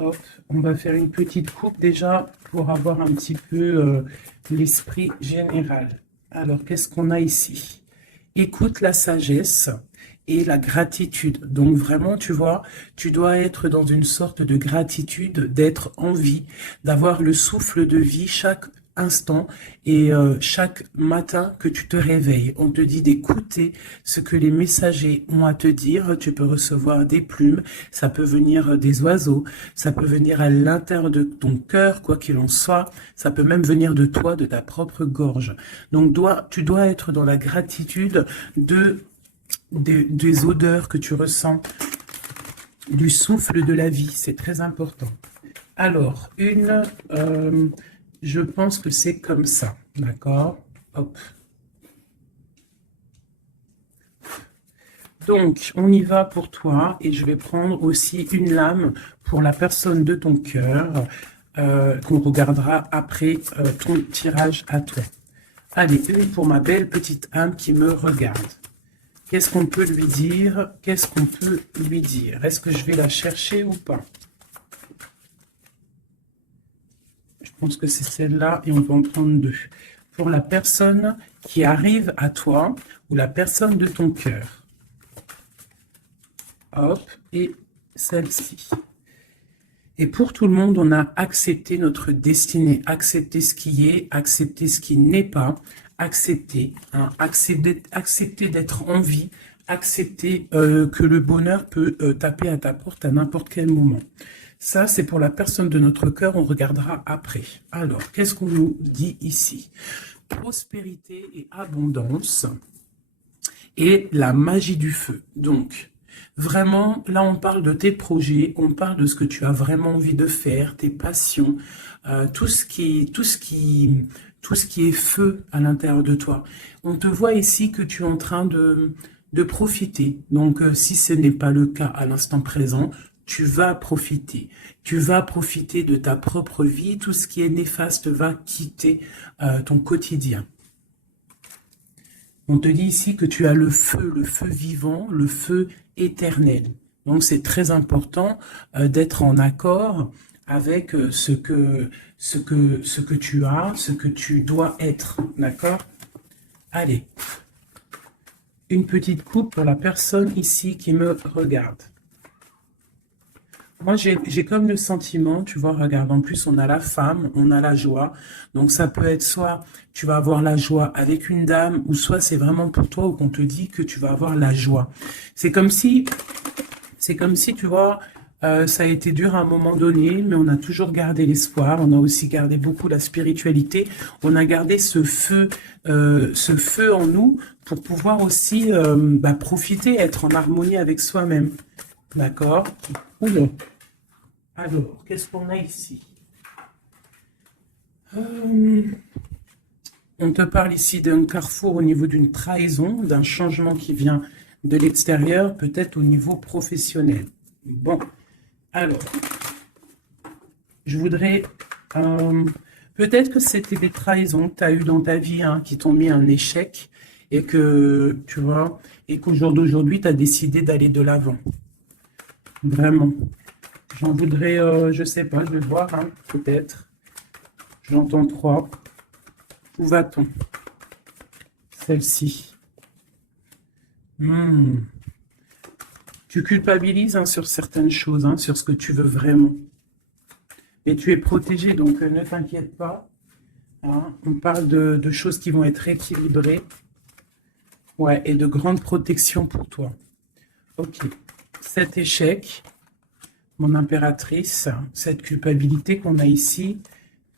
Hop, on va faire une petite coupe déjà pour avoir un petit peu l'esprit général. Alors, qu'est-ce qu'on a ici? Écoute la sagesse et la gratitude. Donc vraiment, tu vois, tu dois être dans une sorte de gratitude, d'être en vie, d'avoir le souffle de vie chaque instant et chaque matin que tu te réveilles. On te dit d'écouter ce que les messagers ont à te dire. Tu peux recevoir des plumes, ça peut venir des oiseaux, ça peut venir à l'intérieur de ton cœur, quoi qu'il en soit. Ça peut même venir de toi, de ta propre gorge. Donc tu dois être dans la gratitude des odeurs que tu ressens, du souffle de la vie. C'est très important. Alors, je pense que c'est comme ça, d'accord? Hop. Donc, on y va pour toi et je vais prendre aussi une lame pour la personne de ton cœur qu'on regardera après ton tirage à toi. Allez, une pour ma belle petite âme qui me regarde. Qu'est-ce qu'on peut lui dire? Qu'est-ce qu'on peut lui dire? Est-ce que je vais la chercher ou pas? Je pense que c'est celle-là et on va en prendre deux. Pour la personne qui arrive à toi ou la personne de ton cœur. Hop, et celle-ci. Et pour tout le monde, on a accepté notre destinée, accepté ce qui est, accepté ce qui n'est pas, accepter, hein, accepter d'être en vie, accepter que le bonheur peut taper à ta porte à n'importe quel moment. Ça, c'est pour la personne de notre cœur, on regardera après. Alors, qu'est-ce qu'on nous dit ici? Prospérité et abondance et la magie du feu. Donc, vraiment, là, on parle de tes projets, on parle de ce que tu as vraiment envie de faire, tes passions, tout ce qui est feu à l'intérieur de toi. On te voit ici que tu es en train de profiter. Donc, si ce n'est pas le cas à l'instant présent, tu vas profiter. Tu vas profiter de ta propre vie. Tout ce qui est néfaste va quitter ton quotidien. On te dit ici que tu as le feu vivant, le feu éternel. Donc, c'est très important d'être en accord avec ce que tu as, ce que tu dois être. D'accord? Allez. Une petite coupe pour la personne ici qui me regarde. Moi, j'ai comme le sentiment, tu vois, regarde, en plus, on a la femme, on a la joie. Donc, ça peut être soit tu vas avoir la joie avec une dame, ou soit c'est vraiment pour toi, ou qu'on te dit que tu vas avoir la joie. C'est comme si, tu vois, ça a été dur à un moment donné, mais on a toujours gardé l'espoir. On a aussi gardé beaucoup la spiritualité. On a gardé ce feu en nous pour pouvoir aussi profiter, être en harmonie avec soi-même. D'accord? Oula. Alors, qu'est-ce qu'on a ici? On te parle ici d'un carrefour au niveau d'une trahison, d'un changement qui vient de l'extérieur, peut-être au niveau professionnel. Bon, alors, je voudrais... peut-être que c'était des trahisons que tu as eues dans ta vie qui t'ont mis un échec et que, tu vois, et qu'au jour d'aujourd'hui, tu as décidé d'aller de l'avant. Vraiment. J'en voudrais, je sais pas, je vais voir, peut-être. J'entends 3. Où va-t-on? Celle-ci. Tu culpabilises sur certaines choses, sur ce que tu veux vraiment. Et tu es protégé, donc ne t'inquiète pas. On parle de choses qui vont être équilibrées. Ouais, et de grande protection pour toi. Ok. Cet échec... Mon impératrice, cette culpabilité qu'on a ici,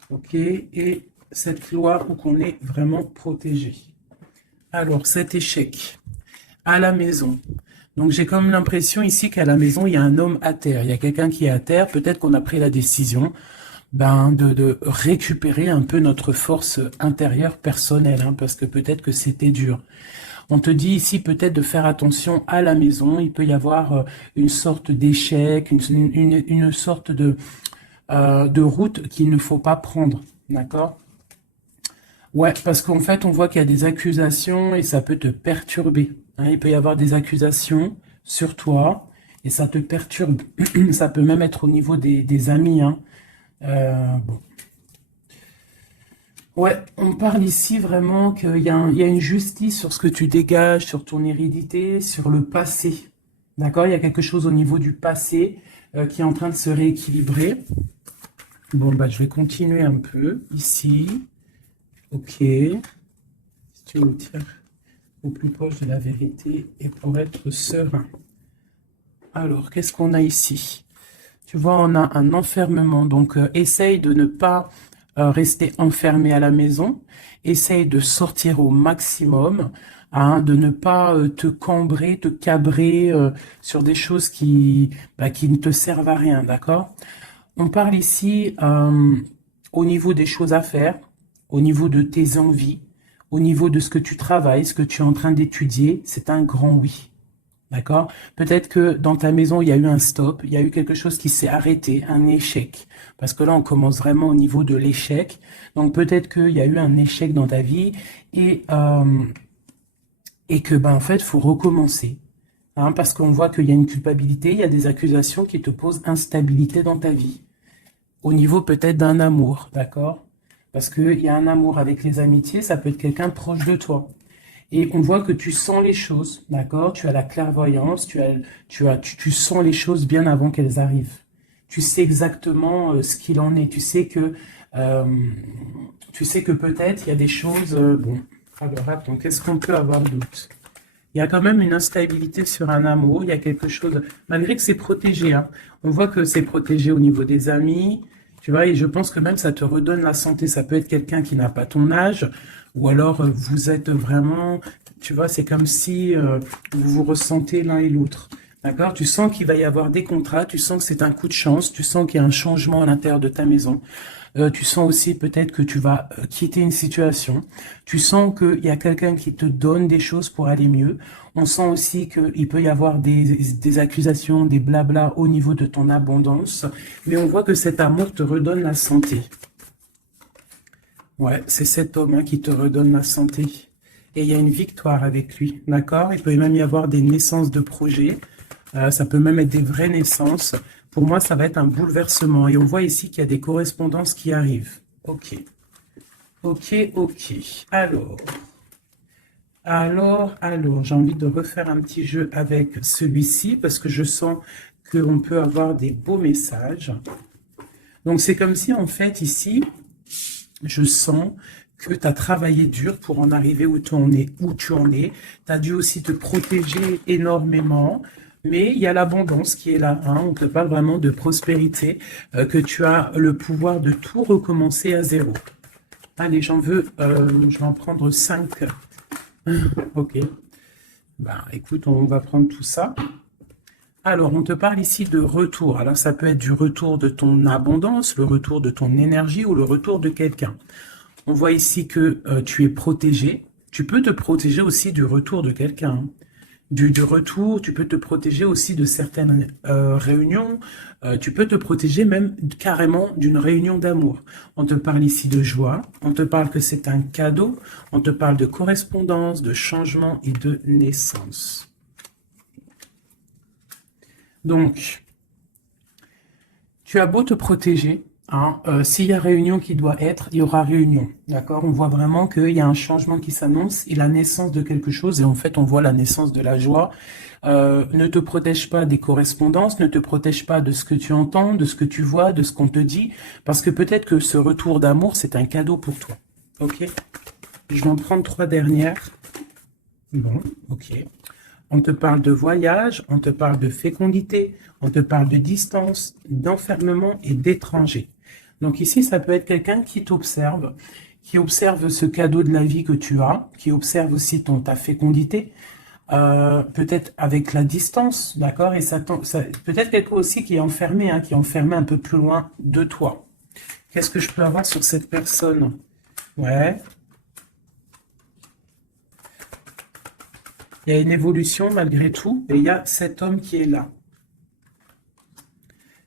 ok, et cette loi où qu'on est vraiment protégé. Alors, cet échec à la maison. Donc, j'ai comme l'impression ici qu'à la maison, il y a un homme à terre. Il y a quelqu'un qui est à terre. Peut-être qu'on a pris la décision de récupérer un peu notre force intérieure personnelle, parce que peut-être que c'était dur. On te dit ici peut-être de faire attention à la maison. Il peut y avoir une sorte d'échec, une sorte de route qu'il ne faut pas prendre. D'accord? Ouais, parce qu'en fait, on voit qu'il y a des accusations et ça peut te perturber. Il peut y avoir des accusations sur toi et ça te perturbe. Ça peut même être au niveau des amis, hein. Bon. Ouais, on parle ici vraiment il y a une justice sur ce que tu dégages, sur ton hérédité, sur le passé. D'accord? Il y a quelque chose au niveau du passé qui est en train de se rééquilibrer. Bon, bah, je vais continuer un peu ici. Ok. Si tu me tires au plus proche de la vérité et pour être serein. Alors, qu'est-ce qu'on a ici? Tu vois, on a un enfermement. Donc, essaye de ne pas rester enfermé à la maison. Essaye de sortir au maximum, hein, de ne pas te cambrer, te cabrer sur des choses qui ne te servent à rien, d'accord? On parle ici au niveau des choses à faire, au niveau de tes envies, au niveau de ce que tu travailles, ce que tu es en train d'étudier, c'est un grand oui. D'accord? Peut-être que dans ta maison, il y a eu un stop, il y a eu quelque chose qui s'est arrêté, un échec. Parce que là, on commence vraiment au niveau de l'échec. Donc peut-être qu'il y a eu un échec dans ta vie et que, ben, en fait, faut recommencer. Hein, parce qu'on voit qu'il y a une culpabilité, il y a des accusations qui te posent instabilité dans ta vie. Au niveau peut-être d'un amour, d'accord? Parce qu'il y a un amour avec les amitiés, ça peut être quelqu'un proche de toi. Et on voit que tu sens les choses, d'accord? Tu as la clairvoyance, tu sens les choses bien avant qu'elles arrivent. Tu sais exactement ce qu'il en est. Euh, tu sais que peut-être il y a des choses. Bon, alors attends, qu'est-ce qu'on peut avoir d'autre? Il y a quand même une instabilité sur un amour. Il y a quelque chose, malgré que c'est protégé, hein. On voit que c'est protégé au niveau des amis. Tu vois, et je pense que même ça te redonne la santé. Ça peut être quelqu'un qui n'a pas ton âge, ou alors vous êtes vraiment, tu vois, c'est comme si vous vous ressentez l'un et l'autre. D'accord? Tu sens qu'il va y avoir des contrats, tu sens que c'est un coup de chance, tu sens qu'il y a un changement à l'intérieur de ta maison. Tu sens aussi peut-être que tu vas quitter une situation. Tu sens qu'il y a quelqu'un qui te donne des choses pour aller mieux. On sent aussi qu'il peut y avoir des accusations, des blabla au niveau de ton abondance. Mais on voit que cet amour te redonne la santé. Ouais, c'est cet homme hein, qui te redonne la santé. Et il y a une victoire avec lui, d'accord? Il peut même y avoir des naissances de projets. Ça peut même être des vraies naissances. Pour moi, ça va être un bouleversement. Et on voit ici qu'il y a des correspondances qui arrivent. Ok. Ok, ok. Alors, j'ai envie de refaire un petit jeu avec celui-ci parce que je sens qu'on peut avoir des beaux messages. Donc, c'est comme si, en fait, ici, je sens que tu as travaillé dur pour en arriver où tu en es. Tu as dû aussi te protéger énormément. Mais il y a l'abondance qui est là. Hein. On te parle vraiment de prospérité, que tu as le pouvoir de tout recommencer à zéro. Allez, je vais en prendre 5. Ok. Ben, écoute, on va prendre tout ça. Alors, on te parle ici de retour. Alors, ça peut être du retour de ton abondance, le retour de ton énergie ou le retour de quelqu'un. On voit ici que tu es protégé. Tu peux te protéger aussi du retour de quelqu'un. Hein. Du retour, tu peux te protéger aussi de certaines réunions, tu peux te protéger même carrément d'une réunion d'amour. On te parle ici de joie, on te parle que c'est un cadeau, on te parle de correspondance, de changement et de naissance. Donc, tu as beau te protéger, hein, s'il y a réunion qui doit être, il y aura réunion. D'accord? On voit vraiment qu'il y a un changement qui s'annonce et la naissance de quelque chose. Et en fait, on voit la naissance de la joie. Ne te protège pas des correspondances, ne te protège pas de ce que tu entends, de ce que tu vois, de ce qu'on te dit. Parce que peut-être que ce retour d'amour, c'est un cadeau pour toi. Ok? Je vais en prendre 3 dernières. Bon, ok. On te parle de voyage, on te parle de fécondité, on te parle de distance, d'enfermement et d'étranger. Donc ici, ça peut être quelqu'un qui t'observe, qui observe ce cadeau de la vie que tu as, qui observe aussi ta fécondité, peut-être avec la distance, d'accord? Et ça peut-être quelqu'un aussi qui est enfermé, hein, qui est enfermé un peu plus loin de toi. Qu'est-ce que je peux avoir sur cette personne? Ouais. Il y a une évolution malgré tout, et il y a cet homme qui est là.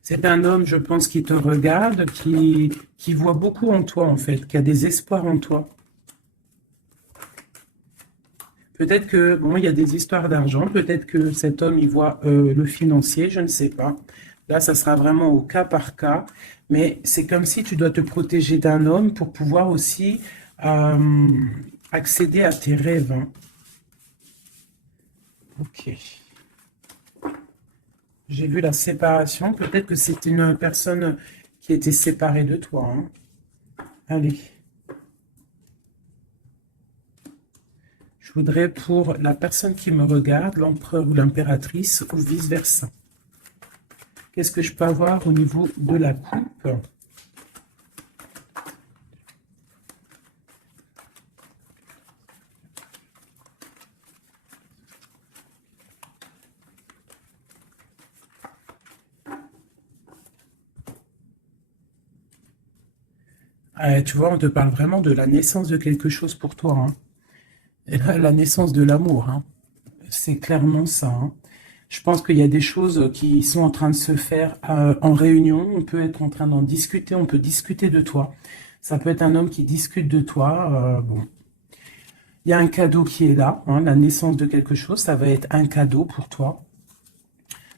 C'est un homme, je pense, qui te regarde, qui voit beaucoup en toi, en fait, qui a des espoirs en toi. Peut-être que, bon, il y a des histoires d'argent, peut-être que cet homme, il voit le financier, je ne sais pas. Là, ça sera vraiment au cas par cas, mais c'est comme si tu dois te protéger d'un homme pour pouvoir aussi euh, accéder à tes rêves, hein. Ok. J'ai vu la séparation, peut-être que c'est une personne qui était séparée de toi, hein. Allez. Je voudrais pour la personne qui me regarde, l'empereur ou l'impératrice, ou vice-versa. Qu'est-ce que je peux avoir au niveau de la coupe? Tu vois, on te parle vraiment de la naissance de quelque chose pour toi, hein. Et là, la naissance de l'amour, hein. C'est clairement ça, hein. Je pense qu'il y a des choses qui sont en train de se faire en réunion. On peut être en train d'en discuter, on peut discuter de toi. Ça peut être un homme qui discute de toi. Bon, il y a un cadeau qui est là, hein, la naissance de quelque chose, ça va être un cadeau pour toi.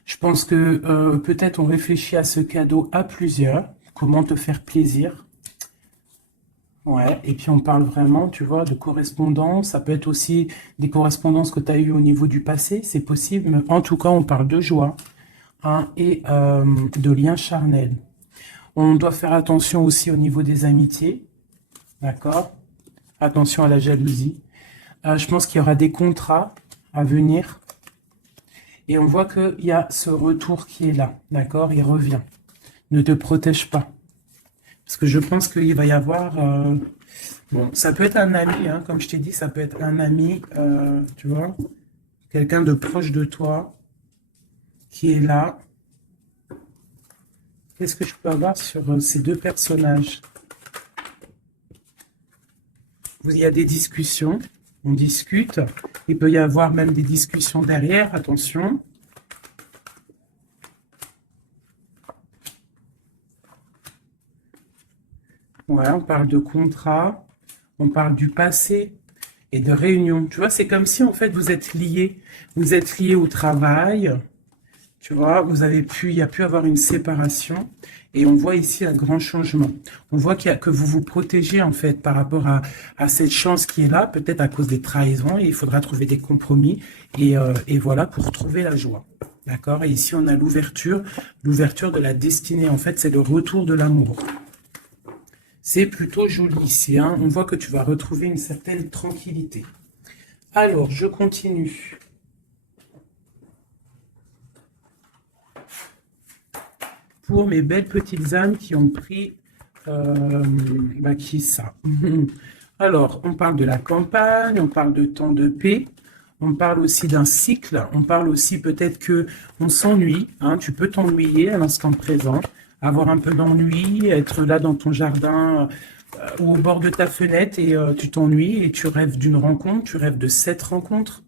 Je pense que peut-être on réfléchit à ce cadeau à plusieurs. Comment te faire plaisir? Ouais, et puis on parle vraiment, tu vois, de correspondance. Ça peut être aussi des correspondances que tu as eues au niveau du passé, c'est possible. Mais en tout cas, on parle de joie, hein, et de liens charnels. On doit faire attention aussi au niveau des amitiés, d'accord? Attention à la jalousie. Je pense qu'il y aura des contrats à venir. Et on voit qu'il y a ce retour qui est là, d'accord? Il revient. Ne te protège pas. Parce que je pense qu'il va y avoir... bon, ça peut être un ami, hein, comme je t'ai dit, ça peut être un ami, tu vois, quelqu'un de proche de toi qui est là. Qu'est-ce que je peux avoir sur ces deux personnages? Il y a des discussions, on discute. Il peut y avoir même des discussions derrière, attention. Ouais, on parle de contrat, on parle du passé et de réunion. Tu vois, c'est comme si en fait vous êtes liés. Vous êtes liés au travail. Tu vois, il y a pu avoir une séparation. Et on voit ici un grand changement. On voit que vous vous protégez en fait par rapport à cette chance qui est là, peut-être à cause des trahisons. Et il faudra trouver des compromis. Et voilà, pour trouver la joie. D'accord? Et ici, on a l'ouverture de la destinée. En fait, c'est le retour de l'amour. C'est plutôt joli ici, hein. On voit que tu vas retrouver une certaine tranquillité. Alors, je continue. Pour mes belles petites âmes qui ont pris... qui ça? Alors, on parle de la campagne, on parle de temps de paix, on parle aussi d'un cycle, on parle aussi peut-être que on s'ennuie, hein, tu peux t'ennuyer à l'instant présent, avoir un peu d'ennui, être là dans ton jardin ou au bord de ta fenêtre et tu t'ennuies et tu rêves d'une rencontre, tu rêves de cette rencontre.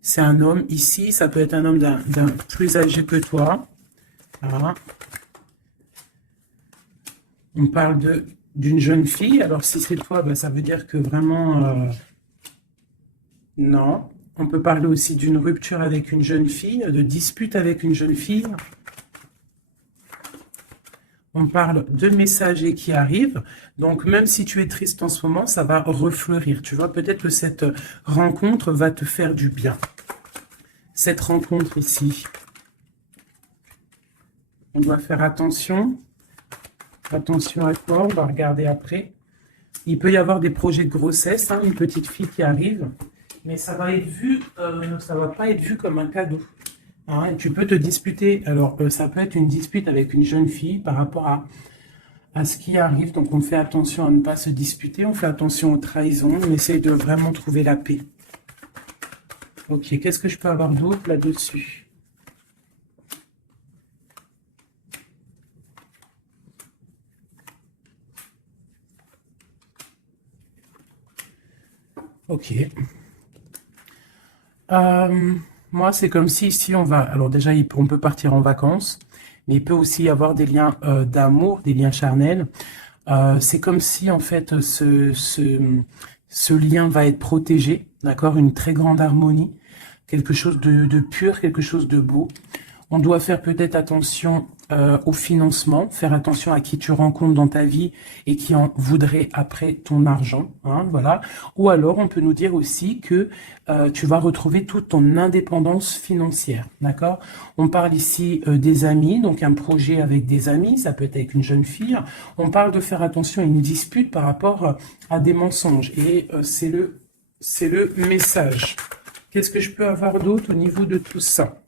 C'est un homme ici, ça peut être un homme d'un plus âgé que toi. Voilà. On parle d'une jeune fille. Alors si c'est toi, ça veut dire que vraiment, non. On peut parler aussi d'une rupture avec une jeune fille, de dispute avec une jeune fille. On parle de messagers qui arrivent. Donc, même si tu es triste en ce moment, ça va refleurir. Tu vois, peut-être que cette rencontre va te faire du bien. Cette rencontre ici. On doit faire attention. Attention à quoi, on va regarder après. Il peut y avoir des projets de grossesse, hein, une petite fille qui arrive. Mais ça va être vu, ça va pas être vu comme un cadeau. Hein, tu peux te disputer, alors ça peut être une dispute avec une jeune fille par rapport à ce qui arrive, donc on fait attention à ne pas se disputer, on fait attention aux trahisons, on essaye de vraiment trouver la paix. Ok, qu'est-ce que je peux avoir d'autre là-dessus? Ok. Moi, c'est comme si ici on va... Alors déjà, on peut partir en vacances, mais il peut aussi y avoir des liens d'amour, des liens charnels. C'est comme si, en fait, Ce lien va être protégé, d'accord? Une très grande harmonie, quelque chose de pur, quelque chose de beau. On doit faire peut-être attention au financement, faire attention à qui tu rencontres dans ta vie et qui en voudrait après ton argent, hein, voilà. Ou alors, on peut nous dire aussi que tu vas retrouver toute ton indépendance financière, d'accord? On parle ici des amis, donc un projet avec des amis, ça peut être avec une jeune fille. On parle de faire attention à une dispute par rapport à des mensonges et c'est le message. Qu'est-ce que je peux avoir d'autre au niveau de tout ça?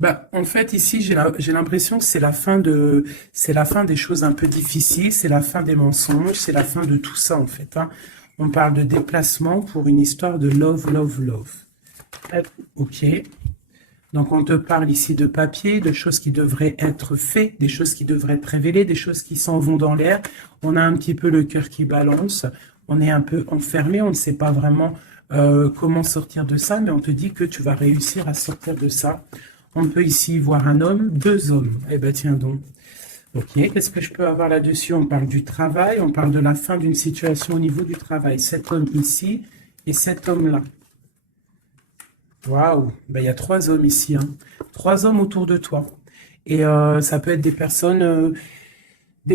Bah, en fait, ici, j'ai l'impression que c'est la fin des choses un peu difficiles, c'est la fin des mensonges, c'est la fin de tout ça, en fait, hein. On parle de déplacement pour une histoire de love, love, love. Hop, ok. Donc, on te parle ici de papier, de choses qui devraient être faites, des choses qui devraient être révélées, des choses qui s'en vont dans l'air. On a un petit peu le cœur qui balance. On est un peu enfermé, on ne sait pas vraiment comment sortir de ça, mais on te dit que tu vas réussir à sortir de ça. On peut ici voir un homme, deux hommes. Eh ben tiens donc. Ok, qu'est-ce que je peux avoir là-dessus? On parle du travail, on parle de la fin d'une situation au niveau du travail. Cet homme ici et cet homme-là. Waouh, ben, il y a trois hommes ici, hein. Trois hommes autour de toi. Et ça peut être des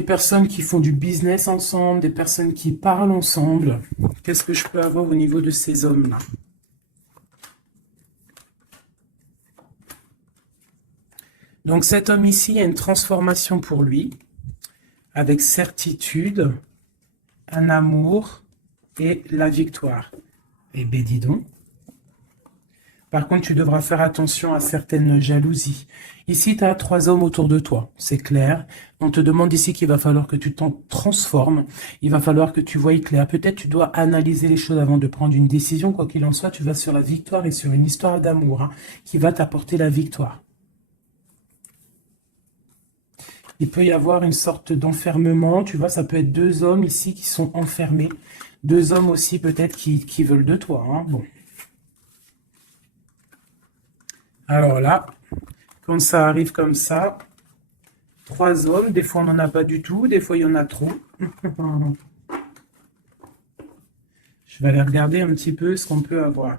personnes qui font du business ensemble, des personnes qui parlent ensemble. Qu'est-ce que je peux avoir au niveau de ces hommes-là? Donc cet homme ici, il y a une transformation pour lui, avec certitude, un amour et la victoire. Eh bien, dis donc. Par contre, tu devras faire attention à certaines jalousies. Ici, tu as trois hommes autour de toi, c'est clair. On te demande ici qu'il va falloir que tu t'en transformes. Il va falloir que tu voies clair. Peut-être tu dois analyser les choses avant de prendre une décision. Quoi qu'il en soit, tu vas sur la victoire et sur une histoire d'amour, hein, qui va t'apporter la victoire. Il peut y avoir une sorte d'enfermement, tu vois, ça peut être deux hommes ici qui sont enfermés. Deux hommes aussi peut-être qui veulent de toi, hein. Bon. Alors là, quand ça arrive comme ça, trois hommes, des fois on n'en a pas du tout, des fois il y en a trop. Je vais aller regarder un petit peu ce qu'on peut avoir.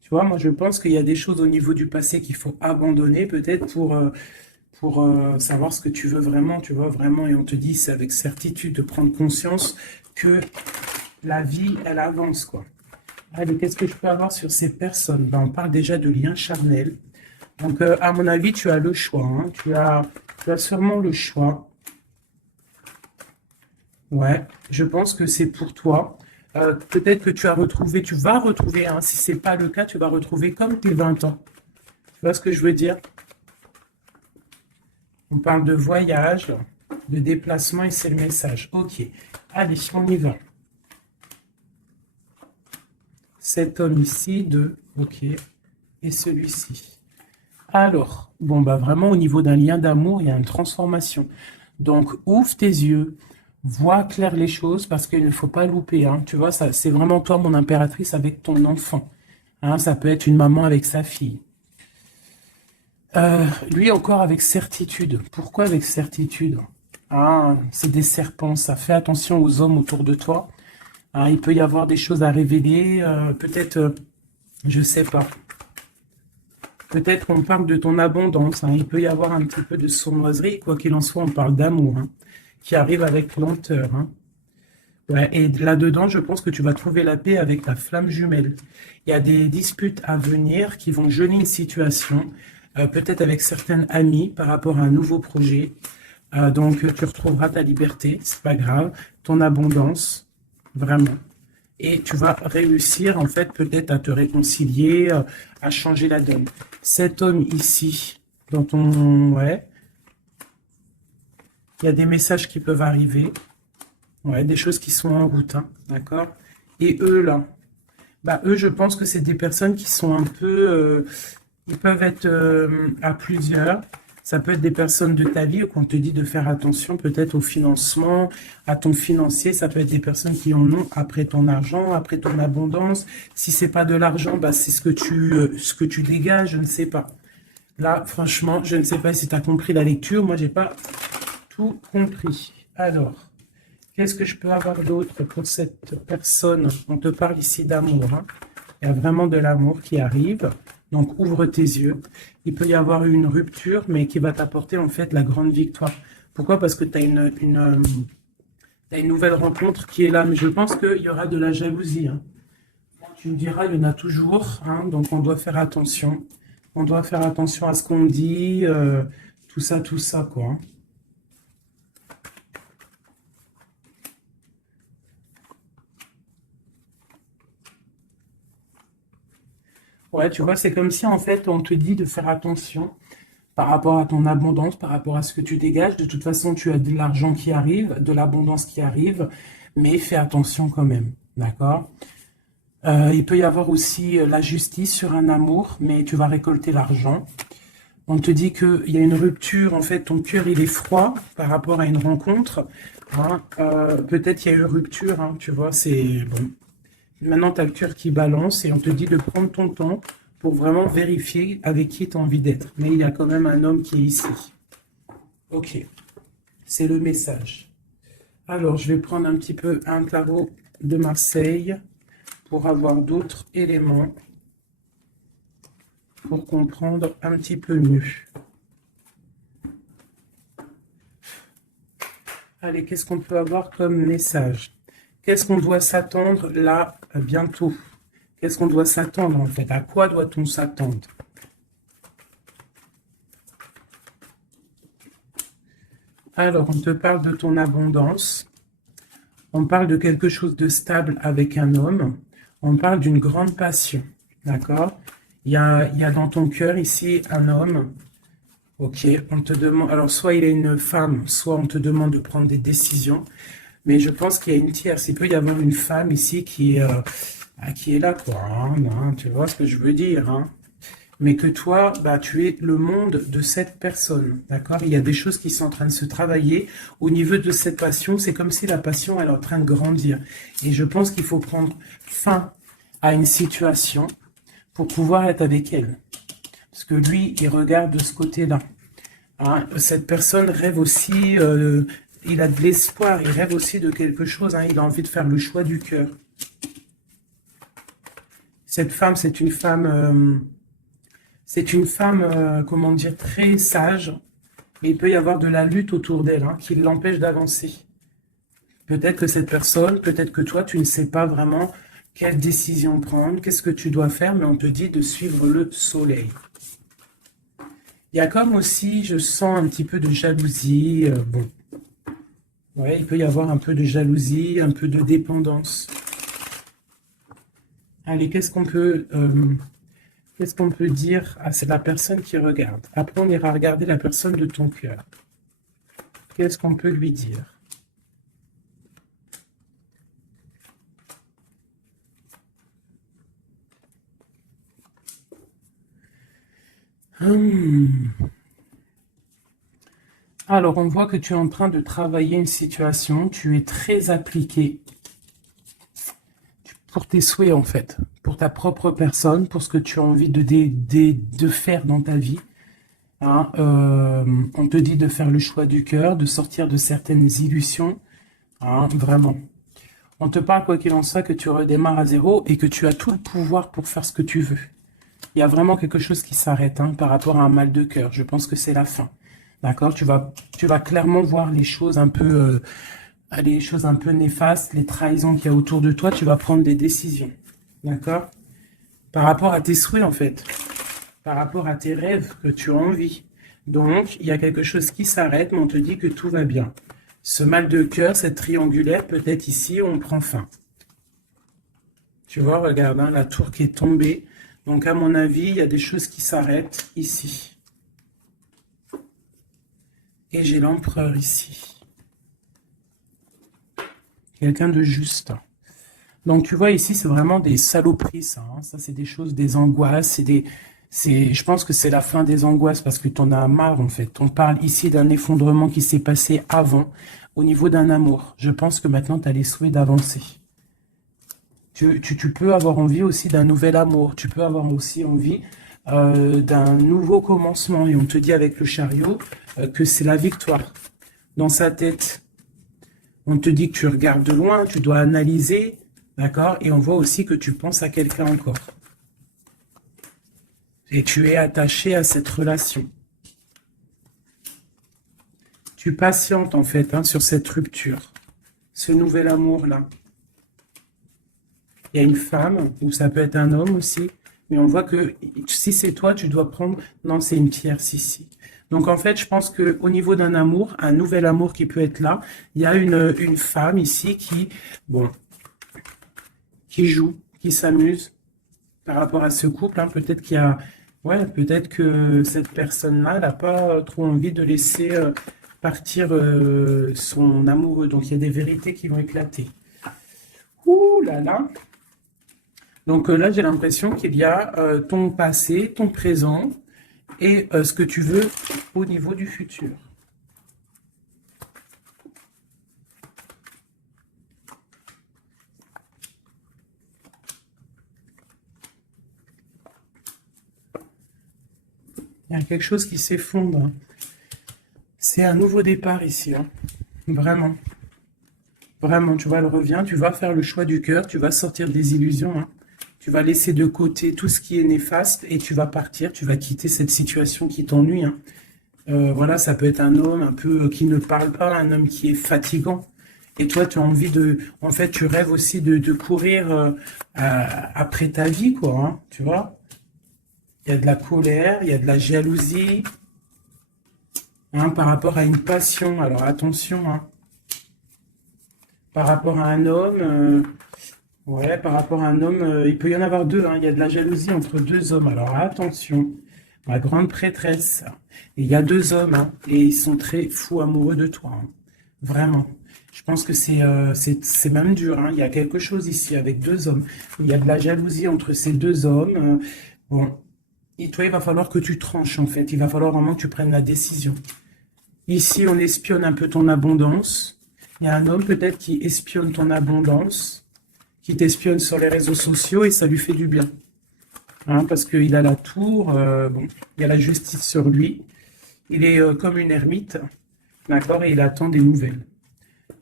Tu vois, moi je pense qu'il y a des choses au niveau du passé qu'il faut abandonner peut-être pour savoir ce que tu veux vraiment, tu vois, vraiment, et on te dit, c'est avec certitude de prendre conscience que la vie, elle avance, quoi. Allez, qu'est-ce que je peux avoir sur ces personnes? Ben, on parle déjà de liens charnels. Donc, à mon avis, tu as le choix, hein. Tu as sûrement le choix. Ouais, je pense que c'est pour toi. Peut-être que tu vas retrouver, hein, si ce n'est pas le cas, tu vas retrouver comme tes 20 ans. Tu vois ce que je veux dire? On parle de voyage, de déplacement et c'est le message. Ok, allez, on y va. Cet homme ici, ok, et celui-ci. Alors, bon, bah vraiment au niveau d'un lien d'amour, il y a une transformation. Donc, ouvre tes yeux, vois clair les choses parce qu'il ne faut pas louper, hein. Tu vois, c'est vraiment toi, mon impératrice, avec ton enfant, hein. Ça peut être une maman avec sa fille. Lui encore avec certitude. Pourquoi avec certitude? Ah, c'est des serpents, ça. Fais attention aux hommes autour de toi. Ah, il peut y avoir des choses à révéler. Peut-être, je sais pas. Peut-être qu'on parle de ton abondance, hein. Il peut y avoir un petit peu de sournoiserie. Quoi qu'il en soit, on parle d'amour, hein, qui arrive avec lenteur, hein. Ouais, et là-dedans, je pense que tu vas trouver la paix avec ta flamme jumelle. Il y a des disputes à venir qui vont geler une situation, peut-être avec certaines amies par rapport à un nouveau projet. Donc, tu retrouveras ta liberté, c'est pas grave, ton abondance, vraiment. Et tu vas réussir, en fait, peut-être à te réconcilier, à changer la donne. Cet homme ici, dans ton... Ouais, il y a des messages qui peuvent arriver. Ouais, des choses qui sont en route, hein, d'accord? Et eux, là, bah, eux, je pense que c'est des personnes qui sont un peu... ils peuvent être à plusieurs. Ça peut être des personnes de ta vie qu'on te dit de faire attention peut-être au financement, à ton financier. Ça peut être des personnes qui en ont après ton argent, après ton abondance. Si c'est pas de l'argent, bah, c'est ce que tu dégages, je ne sais pas. Là, franchement, je ne sais pas si tu as compris la lecture. Moi, j'ai pas tout compris. Alors... Qu'est-ce que je peux avoir d'autre pour cette personne? On te parle ici d'amour, hein. Il y a vraiment de l'amour qui arrive. Donc, ouvre tes yeux. Il peut y avoir une rupture, mais qui va t'apporter en fait la grande victoire. Pourquoi? Parce que tu as t'as une nouvelle rencontre qui est là. Mais je pense qu'il y aura de la jalousie, hein. Tu me diras, il y en a toujours, hein, donc on doit faire attention. On doit faire attention à ce qu'on dit, tout ça, quoi, hein. Ouais, tu vois, c'est comme si en fait on te dit de faire attention par rapport à ton abondance, par rapport à ce que tu dégages. De toute façon, tu as de l'argent qui arrive, de l'abondance qui arrive, mais fais attention quand même, d'accord? Il peut y avoir aussi la justice sur un amour, mais tu vas récolter l'argent. On te dit qu'il y a une rupture, en fait, ton cœur il est froid par rapport à une rencontre, hein. Peut-être il y a eu rupture, hein, tu vois, c'est bon. Maintenant, tu as le cœur qui balance et on te dit de prendre ton temps pour vraiment vérifier avec qui tu as envie d'être. Mais il y a quand même un homme qui est ici. Ok, c'est le message. Alors, je vais prendre un petit peu un tarot de Marseille pour avoir d'autres éléments pour comprendre un petit peu mieux. Allez, qu'est-ce qu'on peut avoir comme message? Qu'est-ce qu'on doit s'attendre là bientôt? Qu'est-ce qu'on doit s'attendre en fait? À quoi doit-on s'attendre? Alors, on te parle de ton abondance. On parle de quelque chose de stable avec un homme. On parle d'une grande passion. D'accord? Il y a dans ton cœur ici un homme. Ok, on te demande. Alors, soit il est une femme, soit on te demande de prendre des décisions. Mais je pense qu'il y a une tierce. Il peut y avoir une femme ici qui est là, quoi, hein, tu vois ce que je veux dire, hein. Mais que toi, bah, tu es le monde de cette personne, d'accord? Il y a des choses qui sont en train de se travailler au niveau de cette passion. C'est comme si la passion, elle est en train de grandir. Et je pense qu'il faut prendre fin à une situation pour pouvoir être avec elle. Parce que lui, il regarde de ce côté-là, hein. Cette personne rêve aussi, il a de l'espoir, il rêve aussi de quelque chose, hein. Il a envie de faire le choix du cœur. Cette femme, c'est une femme, comment dire, très sage. Mais il peut y avoir de la lutte autour d'elle, hein, qui l'empêche d'avancer. Peut-être que cette personne, peut-être que toi, tu ne sais pas vraiment quelle décision prendre, qu'est-ce que tu dois faire, mais on te dit de suivre le soleil. Il y a comme aussi, je sens un petit peu de jalousie. Bon, ouais, il peut y avoir un peu de jalousie, un peu de dépendance. Allez, qu'est-ce qu'on peut dire à la personne qui regarde? Après, on ira regarder la personne de ton cœur. Qu'est-ce qu'on peut lui dire? Alors, on voit que tu es en train de travailler une situation. Tu es très appliqué pour tes souhaits, en fait. Pour ta propre personne, pour ce que tu as envie de faire dans ta vie. Hein, on te dit de faire le choix du cœur, de sortir de certaines illusions. Hein, vraiment. On te parle, quoi qu'il en soit, que tu redémarres à zéro et que tu as tout le pouvoir pour faire ce que tu veux. Il y a vraiment quelque chose qui s'arrête, hein, par rapport à un mal de cœur. Je pense que c'est la fin. D'accord? Tu vas clairement voir les choses un peu néfastes, les trahisons qu'il y a autour de toi. Tu vas prendre des décisions. D'accord? Par rapport à tes souhaits, en fait. Par rapport à tes rêves que tu as envie. Donc, il y a quelque chose qui s'arrête, mais on te dit que tout va bien. Ce mal de cœur, cette triangulaire, peut-être ici, on prend fin. Tu vois, regarde, hein, la tour qui est tombée. Donc, à mon avis, il y a des choses qui s'arrêtent ici. Et j'ai l'empereur ici. Quelqu'un de juste. Donc, tu vois, ici, c'est vraiment des saloperies, ça, hein. Ça, c'est des choses, des angoisses, je pense que c'est la fin des angoisses parce que tu en as marre, en fait. On parle ici d'un effondrement qui s'est passé avant, au niveau d'un amour. Je pense que maintenant, tu as les souhaits d'avancer. Tu peux avoir envie aussi d'un nouvel amour. Tu peux avoir aussi envie d'un nouveau commencement. Et on te dit avec le chariot que c'est la victoire. Dans sa tête, On te dit que tu regardes de loin, tu dois analyser, d'accord? Et on voit aussi que tu penses à quelqu'un encore. Et tu es attaché à cette relation. Tu patientes en fait hein, sur cette rupture, ce nouvel amour-là. Il y a une femme, ou ça peut être un homme aussi, mais on voit que si c'est toi, tu dois prendre... Non, c'est une tierce ici. Donc en fait, je pense qu'au niveau d'un amour, un nouvel amour qui peut être là, il y a une femme ici qui, bon, qui joue, qui s'amuse par rapport à ce couple. Hein. Peut-être qu'il y a... Ouais, peut-être que cette personne-là n'a pas trop envie de laisser partir son amoureux. Donc, il y a des vérités qui vont éclater. Ouh là là. Donc là, j'ai l'impression qu'il y a ton passé, ton présent et ce que tu veux au niveau du futur. Il y a quelque chose qui s'effondre. C'est un nouveau départ ici. Hein. Vraiment. Vraiment, tu vois, elle revient. Tu vas faire le choix du cœur. Tu vas sortir des illusions. Hein. Tu vas laisser de côté tout ce qui est néfaste et tu vas partir. Tu vas quitter cette situation qui t'ennuie. Hein. Voilà, ça peut être un homme un peu qui ne parle pas, un homme qui est fatigant. Et toi, tu as envie de... En fait, tu rêves aussi de courir après ta vie, quoi. Hein, tu vois? Il y a de la colère, il y a de la jalousie hein, par rapport à une passion. Alors attention, hein, par rapport à un homme, ouais, par rapport à un homme, il peut y en avoir deux. Hein, il y a de la jalousie entre deux hommes. Alors attention, ma grande prêtresse. Et il y a deux hommes hein, et ils sont très fous amoureux de toi. Hein, vraiment. Je pense que c'est même dur. Hein, il y a quelque chose ici avec deux hommes. Il y a de la jalousie entre ces deux hommes. Bon. Et toi, il va falloir que tu tranches, en fait. Il va falloir vraiment que tu prennes la décision. Ici, on espionne un peu ton abondance. Il y a un homme peut-être qui espionne ton abondance, qui t'espionne sur les réseaux sociaux et ça lui fait du bien. Hein, parce qu'il a la tour, bon, il y a la justice sur lui. Il est comme une ermite, d'accord, et il attend des nouvelles.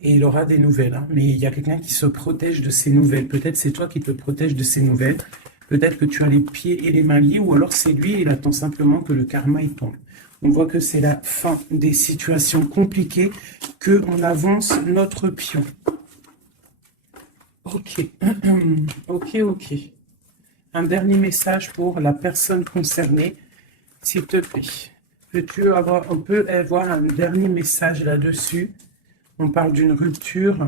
Et il aura des nouvelles. Hein, mais il y a quelqu'un qui se protège de ces nouvelles. Peut-être c'est toi qui te protèges de ces nouvelles. Peut-être que tu as les pieds et les mains liés, ou alors c'est lui, il attend simplement que le karma y tombe. On voit que c'est la fin des situations compliquées, qu'on avance notre pion. Ok, ok. Un dernier message pour la personne concernée, s'il te plaît. On peut avoir un dernier message là-dessus. On parle d'une rupture,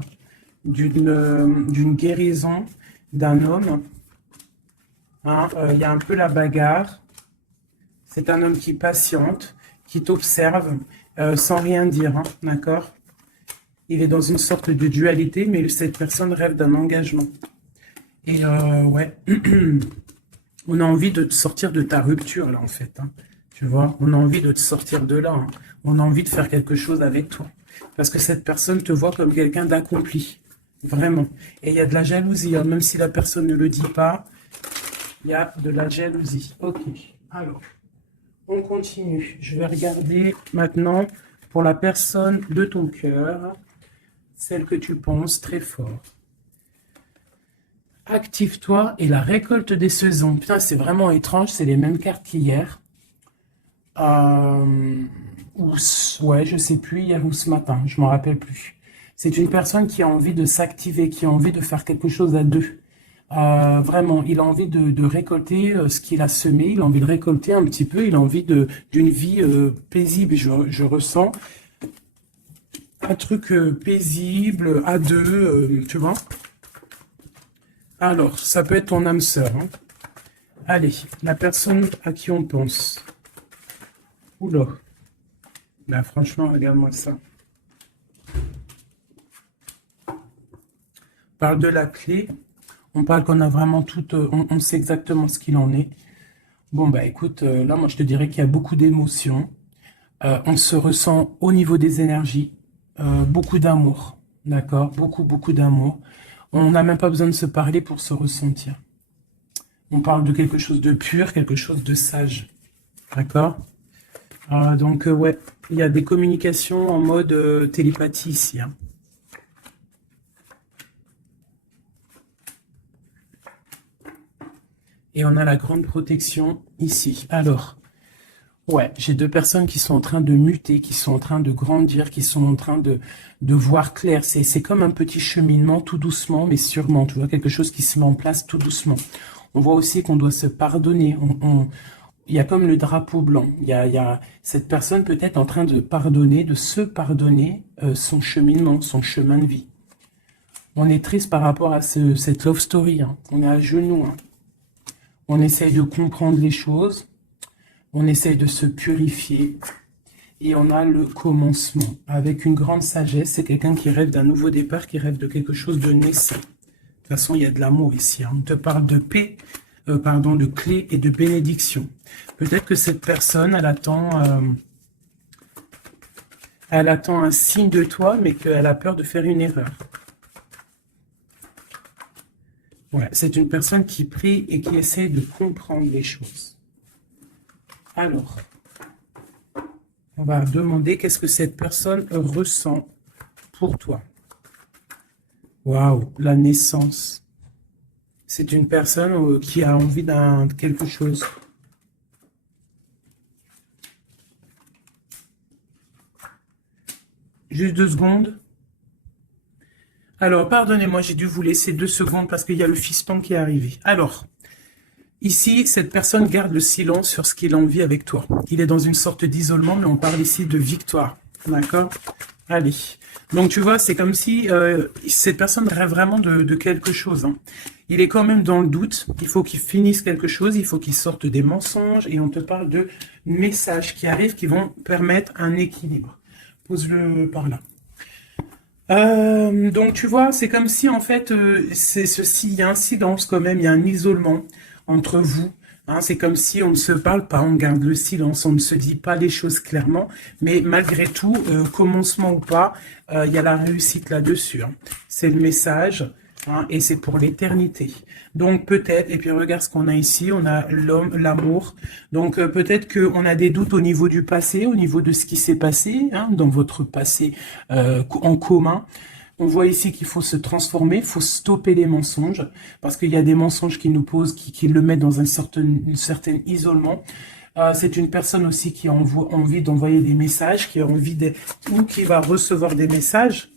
d'une guérison d'un homme. Hein, y a un peu la bagarre. C'est un homme qui patiente, qui t'observe sans rien dire, hein, d'accord? Il est dans une sorte de dualité, mais cette personne rêve d'un engagement. Et ouais, on a envie de te sortir de ta rupture, là, en fait. Hein, tu vois, on a envie de te sortir de là. Hein. On a envie de faire quelque chose avec toi. Parce que cette personne te voit comme quelqu'un d'accompli. Vraiment. Et il y a de la jalousie, hein, même si la personne ne le dit pas. Il y a de la jalousie. Ok. Alors, on continue. Je vais regarder maintenant pour la personne de ton cœur, celle que tu penses très fort. Active-toi et la récolte des saisons. Putain, c'est vraiment étrange. C'est les mêmes cartes qu'hier. Ouais, je sais plus, hier ou ce matin. Je m'en rappelle plus. C'est une personne qui a envie de s'activer, qui a envie de faire quelque chose à deux. Vraiment, il a envie de récolter ce qu'il a semé, il a envie de récolter un petit peu, il a envie d'une vie paisible, je ressens un truc paisible, à deux, tu vois. Alors, ça peut être ton âme sœur. Hein. Allez, la personne à qui on pense. Oula. Là, franchement, regarde-moi ça. On parle de la clé. On parle qu'on a vraiment tout, on sait exactement ce qu'il en est. Bon, bah écoute, là, moi, je te dirais qu'il y a beaucoup d'émotions. On se ressent au niveau des énergies. Beaucoup d'amour, d'accord? Beaucoup d'amour. On n'a même pas besoin de se parler pour se ressentir. On parle de quelque chose de pur, quelque chose de sage, d'accord? Donc, ouais, il y a des communications en mode télépathie ici. Hein. Et on a la grande protection ici. Alors, ouais, j'ai deux personnes qui sont en train de muter, qui sont en train de grandir, qui sont en train de voir clair. C'est comme un petit cheminement, tout doucement, mais sûrement. Tu vois, quelque chose qui se met en place tout doucement. On voit aussi qu'on doit se pardonner. Il y a comme le drapeau blanc. Il y a cette personne peut-être en train de pardonner, de se pardonner son cheminement, son chemin de vie. On est triste par rapport à cette love story, hein. On est à genoux, hein. On essaye de comprendre les choses. On essaye de se purifier. Et on a le commencement. Avec une grande sagesse, c'est quelqu'un qui rêve d'un nouveau départ, qui rêve de quelque chose de naissant. De toute façon, il y a de l'amour ici, hein. On te parle de paix, de clé et de bénédiction. Peut-être que cette personne, elle attend un signe de toi, mais qu'elle a peur de faire une erreur. Ouais, c'est une personne qui prie et qui essaie de comprendre les choses. Alors, on va demander qu'est-ce que cette personne ressent pour toi. Waouh, la naissance. C'est une personne qui a envie d'un quelque chose. Juste 2 secondes. Alors, pardonnez-moi, j'ai dû vous laisser 2 secondes parce qu'il y a le fiston qui est arrivé. Alors, ici, cette personne garde le silence sur ce qu'il a envie avec toi. Il est dans une sorte d'isolement, mais on parle ici de victoire. D'accord? Allez. Donc, tu vois, c'est comme si cette personne rêve vraiment de quelque chose, hein. Il est quand même dans le doute. Il faut qu'il finisse quelque chose. Il faut qu'il sorte des mensonges. Et on te parle de messages qui arrivent qui vont permettre un équilibre. Pose-le par là. Donc tu vois, c'est comme si en fait, c'est ceci, il y a un silence quand même, il y a un isolement entre vous. Hein, c'est comme si on ne se parle pas, on garde le silence, on ne se dit pas les choses clairement, mais malgré tout, commencement ou pas, il y a la réussite là-dessus, hein. C'est le message, hein, et c'est pour l'éternité. Donc peut-être, et puis regarde ce qu'on a ici, on a l'homme, l'amour. Donc peut-être qu'on a des doutes au niveau du passé, au niveau de ce qui s'est passé, hein, dans votre passé en commun. On voit ici qu'il faut se transformer, il faut stopper les mensonges, parce qu'il y a des mensonges qui nous posent, qui le mettent dans un certain isolement. C'est une personne aussi qui a envie d'envoyer des messages, qui a envie ou qui va recevoir des messages.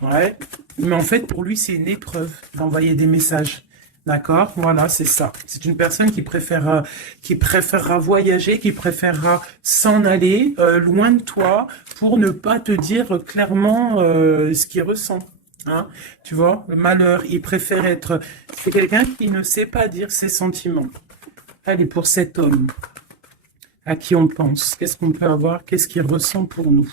Ouais, mais en fait, pour lui, c'est une épreuve d'envoyer des messages. D'accord? Voilà, c'est ça. C'est une personne qui préférera voyager, qui préférera s'en aller loin de toi pour ne pas te dire clairement ce qu'il ressent. Hein? Tu vois, le malheur, il préfère être... C'est quelqu'un qui ne sait pas dire ses sentiments. Allez, pour cet homme, à qui on pense, qu'est-ce qu'on peut avoir, qu'est-ce qu'il ressent pour nous?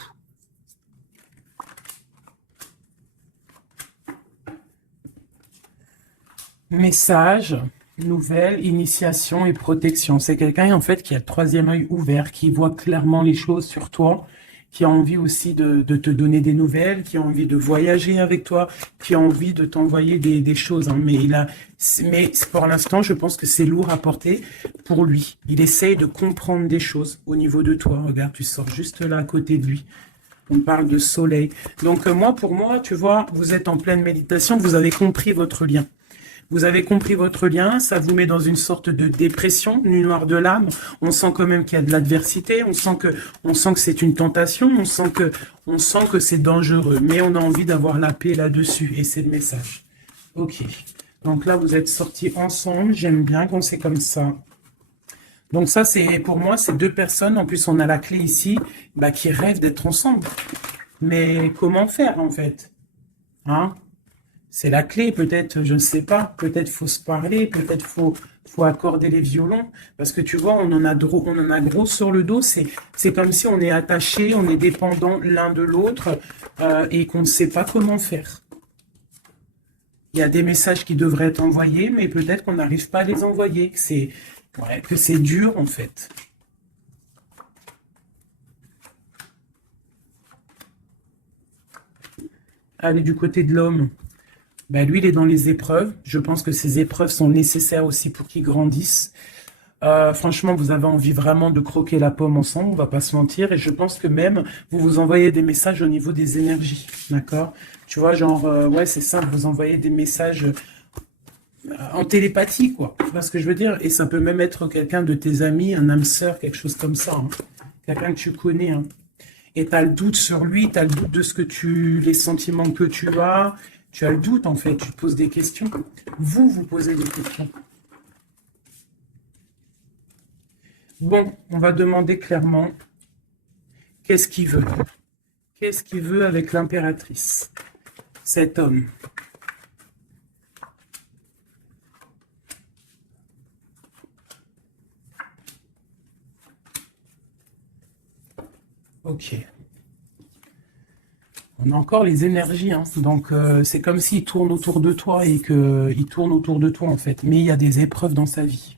Message, nouvelle, initiation et protection. C'est quelqu'un en fait qui a le 3e œil ouvert, qui voit clairement les choses sur toi, qui a envie aussi de te donner des nouvelles, qui a envie de voyager avec toi, qui a envie de t'envoyer des choses, hein. Mais pour l'instant, je pense que c'est lourd à porter pour lui. Il essaye de comprendre des choses au niveau de toi. Regarde, tu sors juste là à côté de lui. On parle de soleil. Donc pour moi, tu vois, vous êtes en pleine méditation, vous avez compris votre lien. Vous avez compris votre lien, ça vous met dans une sorte de dépression, nuit noire de l'âme. On sent quand même qu'il y a de l'adversité, on sent que c'est une tentation, on sent que c'est dangereux, mais on a envie d'avoir la paix là-dessus, et c'est le message. Ok. Donc là, vous êtes sortis ensemble, j'aime bien quand c'est comme ça. Donc ça, pour moi, c'est 2 personnes, en plus on a la clé ici, qui rêvent d'être ensemble. Mais comment faire, en fait? Hein? C'est la clé, peut-être, je ne sais pas, peut-être faut se parler, peut-être faut accorder les violons, parce que tu vois, on en a gros sur le dos, c'est comme si on est attaché, on est dépendant l'un de l'autre, et qu'on ne sait pas comment faire. Il y a des messages qui devraient être envoyés, mais peut-être qu'on n'arrive pas à les envoyer, que c'est dur, en fait. Allez, du côté de l'homme. Lui, il est dans les épreuves. Je pense que ces épreuves sont nécessaires aussi pour qu'il grandisse. Franchement, vous avez envie vraiment de croquer la pomme ensemble, on va pas se mentir. Et je pense que même, vous vous envoyez des messages au niveau des énergies. D'accord? Tu vois, genre, ouais, c'est ça, vous envoyez des messages en télépathie, quoi. Tu vois ce que je veux dire? Et ça peut même être quelqu'un de tes amis, un âme sœur, quelque chose comme ça, hein. Quelqu'un que tu connais, hein. Et tu as le doute sur lui, tu as le doute de ce que les sentiments que tu as le doute, en fait, tu te poses des questions. Vous posez des questions. Bon, on va demander clairement, qu'est-ce qu'il veut? Qu'est-ce qu'il veut avec l'impératrice, cet homme? Ok. On a encore les énergies, hein. Donc c'est comme s'il tourne autour de toi et qu'il tourne autour de toi, en fait. Mais il y a des épreuves dans sa vie.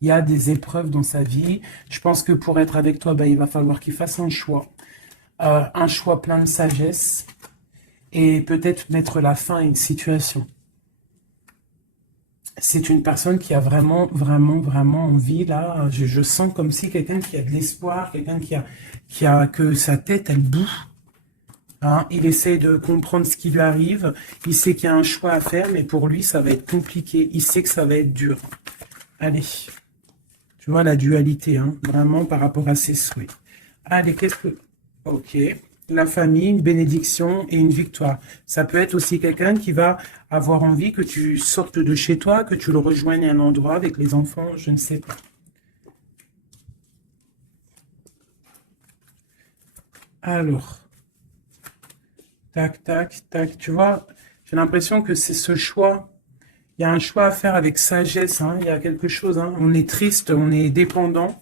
Il y a des épreuves dans sa vie. Je pense que pour être avec toi, il va falloir qu'il fasse un choix plein de sagesse et peut-être mettre la fin à une situation. C'est une personne qui a vraiment, vraiment, vraiment envie, là. Je sens comme si quelqu'un qui a de l'espoir, quelqu'un que sa tête, elle boue. Hein, il essaie de comprendre ce qui lui arrive. Il sait qu'il y a un choix à faire, mais pour lui, ça va être compliqué. Il sait que ça va être dur. Allez. Tu vois la dualité, hein, vraiment par rapport à ses souhaits. Allez, qu'est-ce que... Ok. La famille, une bénédiction et une victoire. Ça peut être aussi quelqu'un qui va avoir envie que tu sortes de chez toi, que tu le rejoignes à un endroit avec les enfants, je ne sais pas. Alors, tac, tac, tac, tu vois, j'ai l'impression que c'est ce choix. Il y a un choix à faire avec sagesse, hein, il y a quelque chose, hein, on est triste, on est dépendant.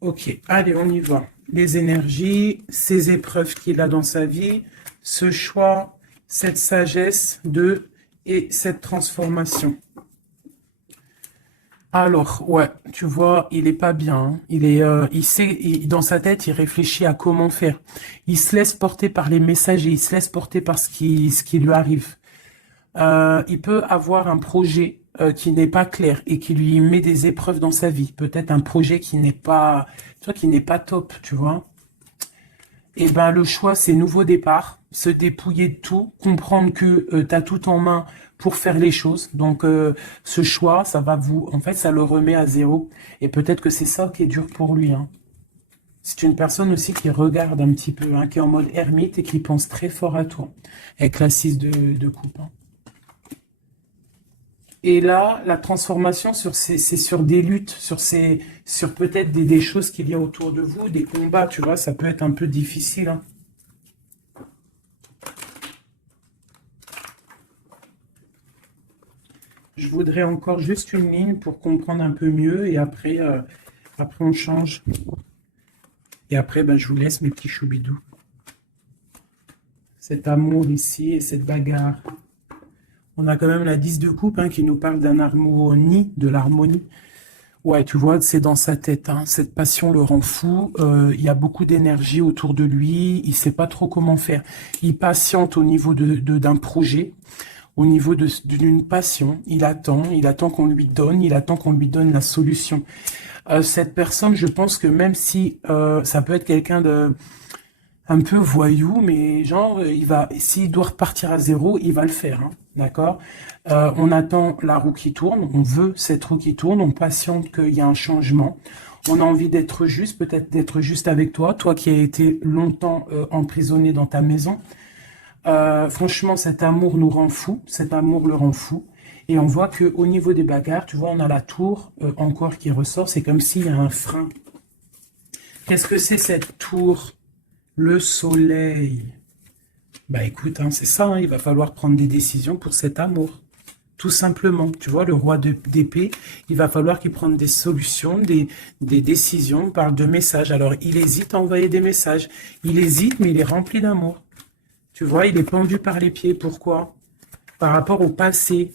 Ok, allez, on y va. Les énergies, ces épreuves qu'il a dans sa vie, ce choix, cette sagesse et cette transformation. Alors, ouais, tu vois, il est pas bien, hein. Il sait, dans sa tête, il réfléchit à comment faire. Il se laisse porter par les messages et il se laisse porter par ce qui lui arrive. Il peut avoir un projet qui n'est pas clair et qui lui met des épreuves dans sa vie. Peut-être un projet qui n'est pas, tu vois, qui n'est pas top, tu vois. Et ben le choix, c'est nouveau départ, se dépouiller de tout, comprendre que tu as tout en main pour faire les choses. Donc ce choix, en fait, ça le remet à zéro. Et peut-être que c'est ça qui est dur pour lui, hein. C'est une personne aussi qui regarde un petit peu, hein, qui est en mode ermite et qui pense très fort à toi, avec la 6 de coupe, hein. Et là, la transformation c'est sur des luttes, sur peut-être des choses qu'il y a autour de vous, des combats, tu vois, ça peut être un peu difficile, hein. Je voudrais encore juste une ligne pour comprendre un peu mieux et après on change. Et après, je vous laisse mes petits choubidous. Cet amour ici et cette bagarre. On a quand même la 10 de coupe, hein, qui nous parle d'un harmonie, de l'harmonie. Ouais, tu vois, c'est dans sa tête, hein. Cette passion le rend fou. Il y a beaucoup d'énergie autour de lui. Il sait pas trop comment faire. Il patiente au niveau d'un projet, au niveau d'une passion. Il attend qu'on lui donne, la solution. Cette personne, je pense que même si ça peut être quelqu'un de un peu voyou, mais genre, s'il doit repartir à zéro, il va le faire, hein, d'accord? On attend la roue qui tourne, on veut cette roue qui tourne, on patiente qu'il y a un changement. On a envie d'être juste, peut-être d'être juste avec toi, toi qui as été longtemps emprisonné dans ta maison. Franchement, cet amour nous rend fou, cet amour le rend fou. Et on voit que au niveau des bagarres, tu vois, on a la tour encore qui ressort, c'est comme s'il y a un frein. Qu'est-ce que c'est cette tour? Le soleil. Écoute, hein, c'est ça, hein, il va falloir prendre des décisions pour cet amour. Tout simplement, tu vois, le roi d'épée, il va falloir qu'il prenne des solutions, des décisions, on parle de messages. Alors, il hésite à envoyer des messages. Il hésite, mais il est rempli d'amour. Tu vois, il est pendu par les pieds. Pourquoi? Par rapport au passé.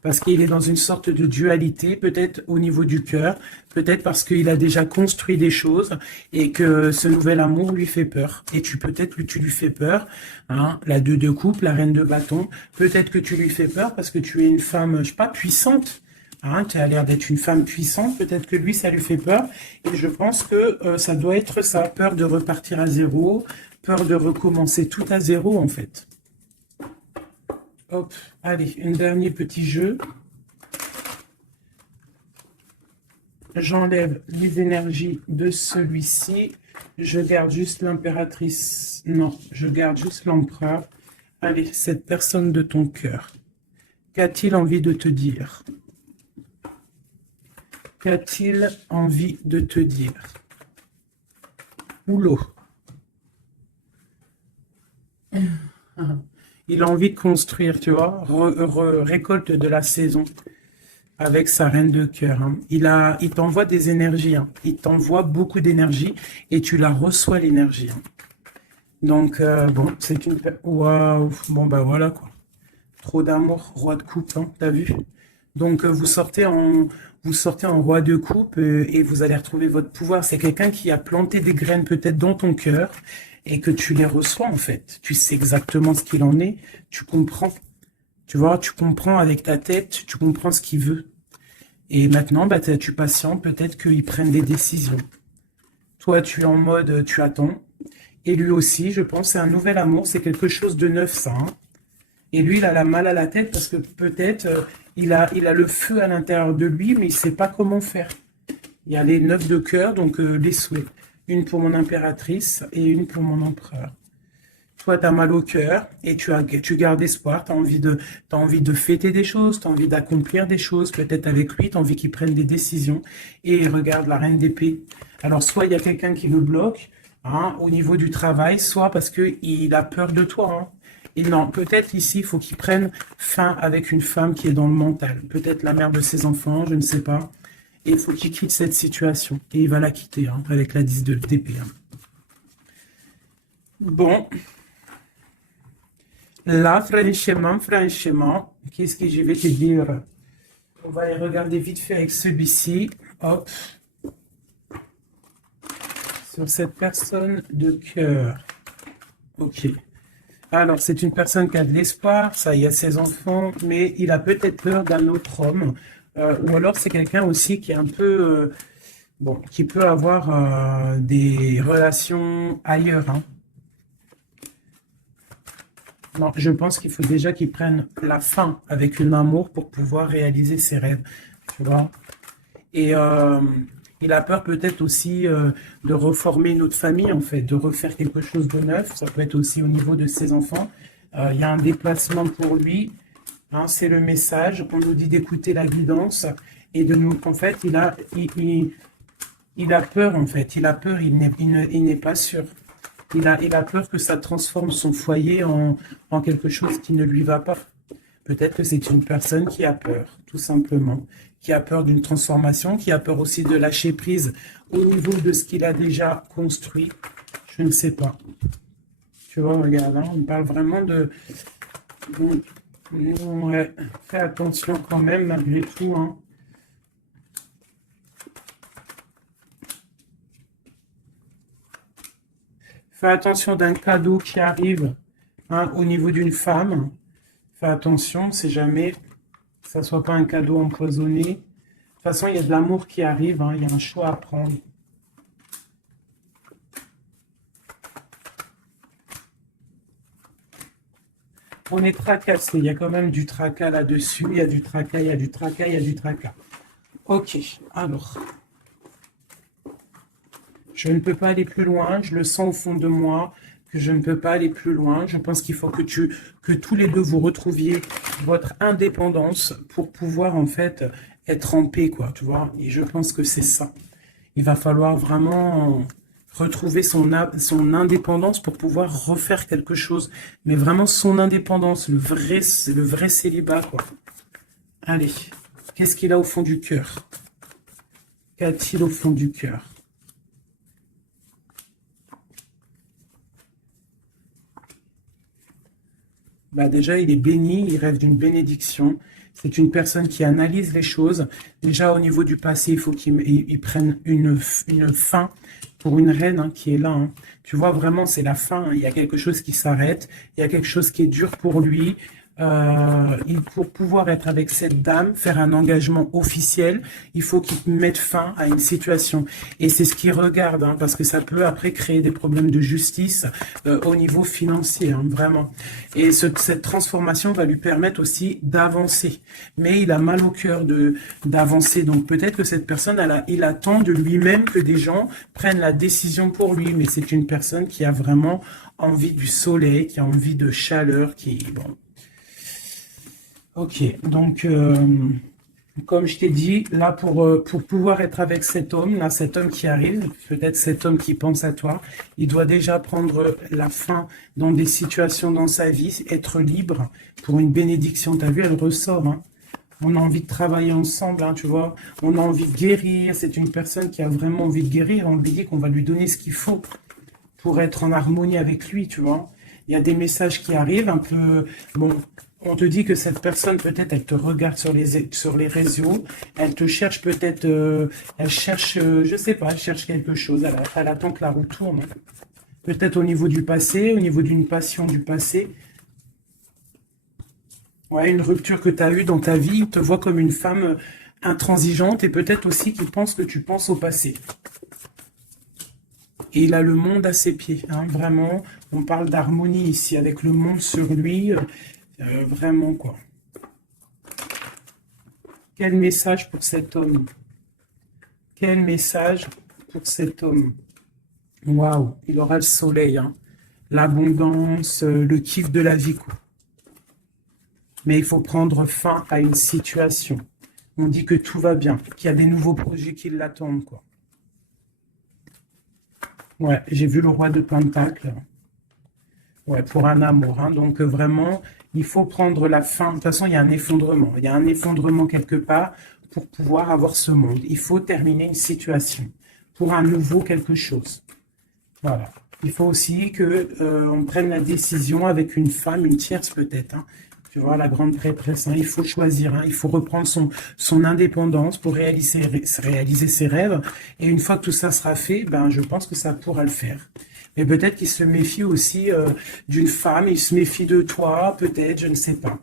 Parce qu'il est dans une sorte de dualité, peut-être au niveau du cœur, peut-être parce qu'il a déjà construit des choses et que ce nouvel amour lui fait peur. Et peut-être que tu lui fais peur, hein, la 2 de coupe, la reine de bâton, peut-être que tu lui fais peur parce que tu es une femme, je sais pas, puissante. Hein, tu as l'air d'être une femme puissante, peut-être que lui, ça lui fait peur. Et je pense que ça doit être ça, peur de repartir à zéro, peur de recommencer tout à zéro, en fait. Hop, allez, un dernier petit jeu. j'enlève les énergies de celui-ci. Je garde juste l'impératrice. Non, je garde juste l'empereur. Allez, cette personne de ton cœur. Qu'a-t-il envie de te dire? Qu'a-t-il envie de te dire? Oulot. Il a envie de construire, tu vois, récolte de la saison avec sa reine de cœur. Hein. Il t'envoie des énergies, hein. Il t'envoie beaucoup d'énergie et tu la reçois l'énergie. Hein. Donc, bon, c'est une... Waouh, bon, bah voilà, quoi. Trop d'amour, roi de coupe, hein, t'as vu? Donc, vous sortez en roi de coupe et vous allez retrouver votre pouvoir. C'est quelqu'un qui a planté des graines peut-être dans ton cœur et que tu les reçois, en fait. Tu sais exactement ce qu'il en est, tu comprends. Tu vois, tu comprends avec ta tête, tu comprends ce qu'il veut. Et maintenant, bah, tu patientes, peut-être qu'il prenne des décisions. Toi, tu es en mode, tu attends. Et lui aussi, je pense, c'est un nouvel amour, c'est quelque chose de neuf, ça. Hein. Et lui, il a la mal à la tête parce que peut-être il a le feu à l'intérieur de lui, mais il ne sait pas comment faire. Il y a les 9 de cœur, donc les souhaits. Une pour mon impératrice et une pour mon empereur. Toi, tu as mal au cœur et tu gardes espoir, tu as envie de fêter des choses, tu as envie d'accomplir des choses, peut-être avec lui, tu as envie qu'il prenne des décisions. Et regarde la reine d'épée. Alors, soit il y a quelqu'un qui le bloque hein, au niveau du travail, soit parce qu'il a peur de toi. Hein. Et non, peut-être ici, il faut qu'il prenne fin avec une femme qui est dans le mental. Peut-être la mère de ses enfants, je ne sais pas. Et il faut qu'il quitte cette situation. Et il va la quitter hein, avec la 10 d'épée. Hein. Bon. Là, franchement, qu'est-ce que je vais te dire? On va aller regarder vite fait avec celui-ci. Hop. Sur cette personne de cœur. Ok. Alors, c'est une personne qui a de l'espoir, ça, il a ses enfants, mais il a peut-être peur d'un autre homme. Ou alors, c'est quelqu'un aussi qui est un peu... bon, qui peut avoir des relations ailleurs. Hein. Non, je pense qu'il faut déjà qu'il prenne la fin avec une amour pour pouvoir réaliser ses rêves, tu vois. Et il a peur peut-être aussi de reformer une autre famille, en fait, de refaire quelque chose de neuf. Ça peut être aussi au niveau de ses enfants. Il y a un déplacement pour lui. Hein, c'est le message. On nous dit d'écouter la guidance et de nous. En fait, il a peur, en fait. Il a peur, il n'est pas sûr. Il a peur que ça transforme son foyer en quelque chose qui ne lui va pas. Peut-être que c'est une personne qui a peur, tout simplement, qui a peur d'une transformation, qui a peur aussi de lâcher prise au niveau de ce qu'il a déjà construit. Je ne sais pas. Tu vois, regarde, hein, on parle vraiment de... Bon, ouais, fais attention quand même, malgré tout. Hein. Fais attention d'un cadeau qui arrive hein, au niveau d'une femme. Fais attention, c'est jamais que ça ne soit pas un cadeau empoisonné. De toute façon, il y a de l'amour qui arrive, hein, il y a un choix à prendre. On est tracassé, il y a quand même du tracas là-dessus, il y a du tracas, il y a du tracas, il y a du tracas. Ok, alors... Je ne peux pas aller plus loin, je le sens au fond de moi, que je ne peux pas aller plus loin. Je pense qu'il faut que tous les deux vous retrouviez votre indépendance pour pouvoir en fait être en paix, quoi, tu vois. Et je pense que c'est ça. Il va falloir vraiment retrouver son indépendance pour pouvoir refaire quelque chose. Mais vraiment son indépendance, le vrai célibat, quoi. Allez, qu'est-ce qu'il a au fond du cœur? Qu'a-t-il au fond du cœur? Bah déjà, il est béni, il rêve d'une bénédiction. C'est une personne qui analyse les choses. Déjà, au niveau du passé, il faut qu'il prenne une fin pour une reine hein, qui est là. Hein. Tu vois, vraiment, c'est la fin. Hein. Il y a quelque chose qui s'arrête. Il y a quelque chose qui est dur pour lui. Pour pouvoir être avec cette dame, faire un engagement officiel, il faut qu'il mette fin à une situation. Et c'est ce qu'il regarde, hein, parce que ça peut après créer des problèmes de justice au niveau financier, hein, vraiment. Et cette transformation va lui permettre aussi d'avancer. Mais il a mal au cœur d'avancer. Donc peut-être que cette personne, il attend de lui-même que des gens prennent la décision pour lui. Mais c'est une personne qui a vraiment envie du soleil, qui a envie de chaleur, bon. Ok, donc comme je t'ai dit, là pour pouvoir être avec cet homme, là cet homme qui arrive, peut-être cet homme qui pense à toi, il doit déjà prendre la fin dans des situations dans sa vie, être libre pour une bénédiction. T'as vu, elle ressort, hein. On a envie de travailler ensemble, hein, tu vois. On a envie de guérir. C'est une personne qui a vraiment envie de guérir. On lui dit qu'on va lui donner ce qu'il faut pour être en harmonie avec lui, tu vois. Il y a des messages qui arrivent un peu... Bon, on te dit que cette personne, peut-être, elle te regarde sur les réseaux, elle te cherche peut-être, elle cherche, je sais pas, elle cherche quelque chose, elle attend que la roue tourne. Peut-être au niveau du passé, au niveau d'une passion du passé. Ouais, une rupture que tu as eue dans ta vie, il te voit comme une femme intransigeante et peut-être aussi qu'il pense que tu penses au passé. Et il a le monde à ses pieds, hein, vraiment. On parle d'harmonie ici, avec le monde sur lui, vraiment, quoi. Quel message pour cet homme? Quel message pour cet homme? Waouh, il aura le soleil, hein. L'abondance, le kiff de la vie, quoi. Mais il faut prendre fin à une situation. On dit que tout va bien, qu'il y a des nouveaux projets qui l'attendent, quoi. Ouais, j'ai vu le roi de Pentacle. Ouais, pour un amour, hein. Donc vraiment, il faut prendre la fin. De toute façon, il y a un effondrement. Il y a un effondrement quelque part pour pouvoir avoir ce monde. Il faut terminer une situation pour un nouveau quelque chose. Voilà. Il faut aussi que on prenne la décision avec une femme, une tierce peut-être, hein. Tu vois, la grande prêtresse, hein. Il faut choisir, hein. Il faut reprendre son indépendance pour réaliser ses rêves. Et une fois que tout ça sera fait, ben, je pense que ça pourra le faire. Mais peut-être qu'il se méfie aussi d'une femme, il se méfie de toi, peut-être, je ne sais pas.